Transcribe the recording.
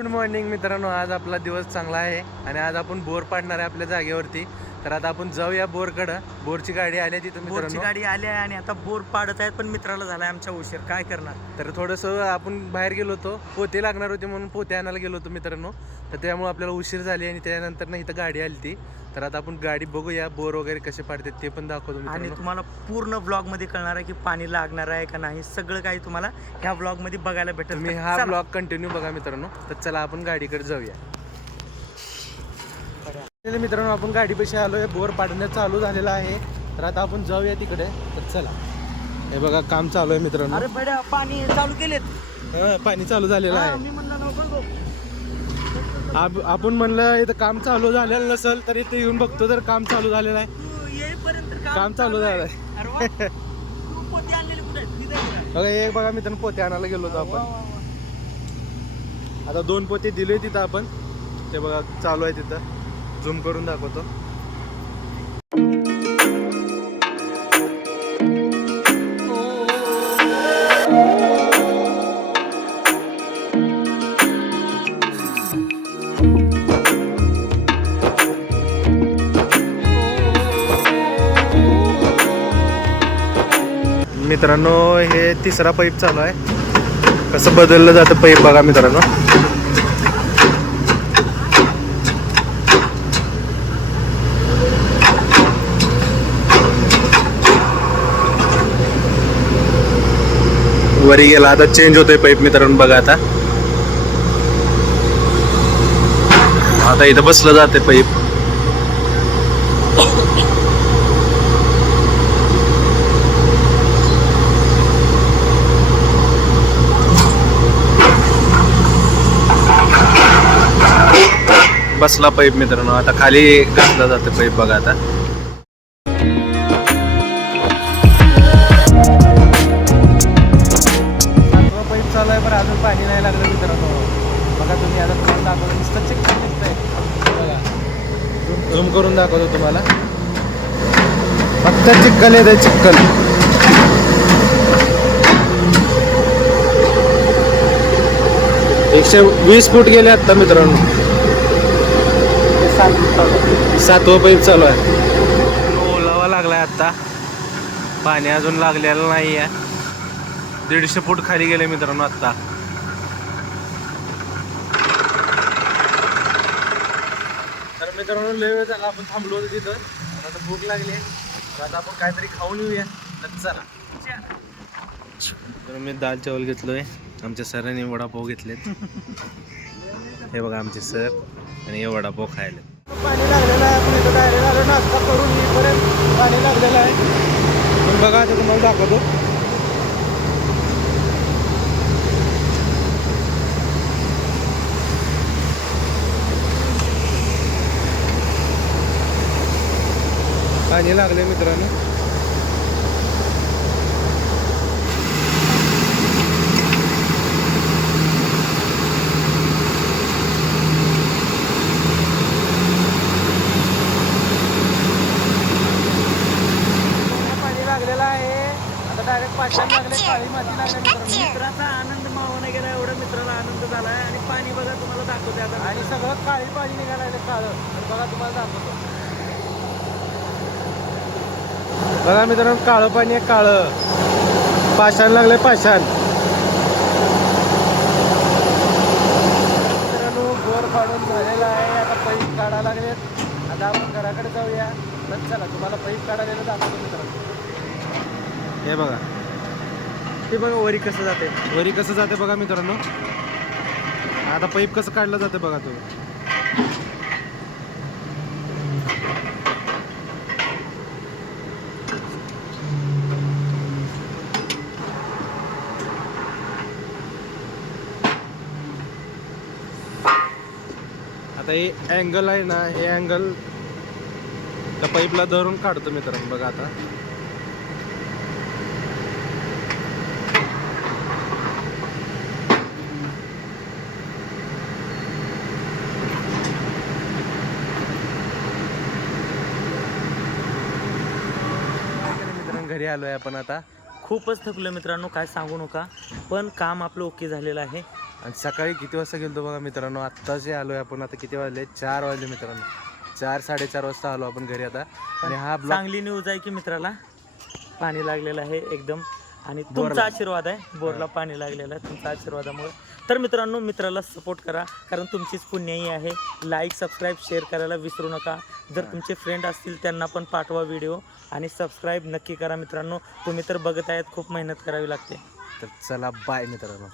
Good morning मित्रांनो आज आपला दिवस चांगला आहे आणि आज आपण बोर पाडणार आहे आपल्या जागेवरती. तर आता आपण जाऊया बोरकडं. बोरची गाडी आली आहे तिथं बोरची गाडी आली आहे आणि आता बोर पाडत आहेत पण मित्राला झालाय आमच्या उशीर. काय करणार? तर थोडंसं आपण बाहेर गेलो होतो. पोते लागणार होते म्हणून पोते आणायला गेलो होतो मित्रांनो. तर त्यामुळे आपल्याला उशीर झाली आणि त्यानंतर ना इथं गाडी आली ती तर आता आपण गाडी बघूया बोर वगैरे कसे पाडतात ते पण दाखवतो आणि तुम्हाला पूर्ण ब्लॉगमध्ये कळणार आहे की पाणी लागणार आहे का नाही. सगळं काही तुम्हाला ह्या ब्लॉगमध्ये बघायला भेटेल. तर हा. ब्लॉग कंटिन्यू बघा मित्रांनो. तर चला आपण गाडीकडे जाऊया. मित्रांनो आपण गाडीपाशी आलोय बोर पाडणं चालू झालेलं आहे तर आता आपण जाऊया तिकडे तर चला हे बघा काम चालू आहे मित्रांनो अरे बड्या पाणी चालू केलेत हा, पाणी चालू झालेलं हा, आहे मी म्हणलं नको गो. आप- आपण म्हणलं इथं काम चालू झालेलं नसेल तर इथे येऊन बघतो तर काम चालू झालेलं आहे तू येईपर्यंत काम चालू आहे. झालंय. अरे वा. तू पोती आणलेली कुठे आहेत? तिथे आहे? बघा एक बघा मित्रांनो पोते आणायला गेलो होतो वा, आपण वा, वा. आता दोन पोते दिले तिथं आपण ते बघा चालू आहे तिथं झूम करून दाखवतो. मित्रांनो हे तिसरा पाईप चालू आहे. कसं बदललं जातं पाईप बघा मित्रांनो. वरी गेला आता चेंज होतोय पाईप मित्रांनो बघा आता. आता इथं बसलं जाते पाईप बसला पाईप मित्रांनो आता खाली घातला जाते पाईप बघा आता. पण नाही लागलं मित्रांनो. बघा तुम्ही आता तुम्हाला दाखवलं नुसतं चिक्कल दिसतंय. बघा. झूम करून. दाखवतो तुम्हाला. फक्त चिक्कल येते चिक्कल एकशे वीस फूट गेले आता मित्रांनो. सातवा पाईप चालू आहे. ओलावा लागलाय आता. पाणी अजून लागलेलं नाही आहे दीडशे फूट खाली गेले मित्रांनो आता. मित्रांनो लय वेळ झाला आपण थांबलो होतो तिथं. आता भूक लागली आता आपण काहीतरी खाऊन येऊया. चला. तर मी दाल चावल घेतलोय. आमच्या सरांनी वडापाव घेतलेत. हे बघा आमचे सर आणि हे वडापाव खायले पाणी लागलेलं आहे. आपण इथं डायरेक्ट आलो. नाश्ता करून येईपर्यंत पाणी लागलेलं आहे. पण बघा आता तुम्हाला दाखवतो. पाणी लागले मित्रांनो. पाणी लागलेलं आहे. आता डायरेक्ट पाचशे लागले काळी माती लागली मित्रांनो. मित्राचा आनंद मावना गेला एवढा मित्राला आनंद झालाय. आणि पाणी बघा तुम्हाला दाखवते आता. आणि सगळं काळी पाणी निघायला काळं. आणि बघा तुम्हाला दाखवतो. बघा मित्रांनो काळं पाणी आहे काळं. पाषाण लागलंय पाषाण. मित्रांनो बोर काढून झालेला आहे. आता पैप काढायला लागलेत. आता आपण घराकडे जाऊया. तर चला तुम्हाला पैप काढायला दाखवतो मित्रांनो. हे बघा. ते बघा वरी कसं जाते. वरी कसं जाते बघा मित्रांनो. आता पैप कसं काढलं जातं बघा तुम्ही. आता हे अँगल आहे ना हे अँगल त्या पाईपला धरून काढतो मित्रांनो बघा आता. मित्रांनो घरी आलोय आपण आता. खूपच थकलो मित्रांनो काय सांगू नका. पण काम आपलं ओके झालेलं आहे. आणि सकाळी किती वाजता गेलो बघा मित्रांनो? आत्ताचे आलोय आपण आता किती वाजले? चार वाजले मित्रांनो. चार साडेचार वाजता आलो आपण घरी आता. आणि हा ब्लॉग चांगली न्यूज आहे की मित्राला? पाणी लागलेलं आहे एकदम. आणि. तुमचा आशीर्वाद आहे. बोरला पाणी लागलेलं आहे तुमच्या आशीर्वादामुळे. तर मित्रांनो मित्राला सपोर्ट करा. कारण तुमचीच पुण्याही आहे. लाईक सबस्क्राईब शेअर करायला विसरू नका. जर तुमचे फ्रेंड असतील त्यांना पण पाठवा व्हिडिओ आणि सबस्क्राईब नक्की करा मित्रांनो. तुम्ही तर बघत आहेत खूप मेहनत करावी लागते. तर चला बाय मित्रांनो.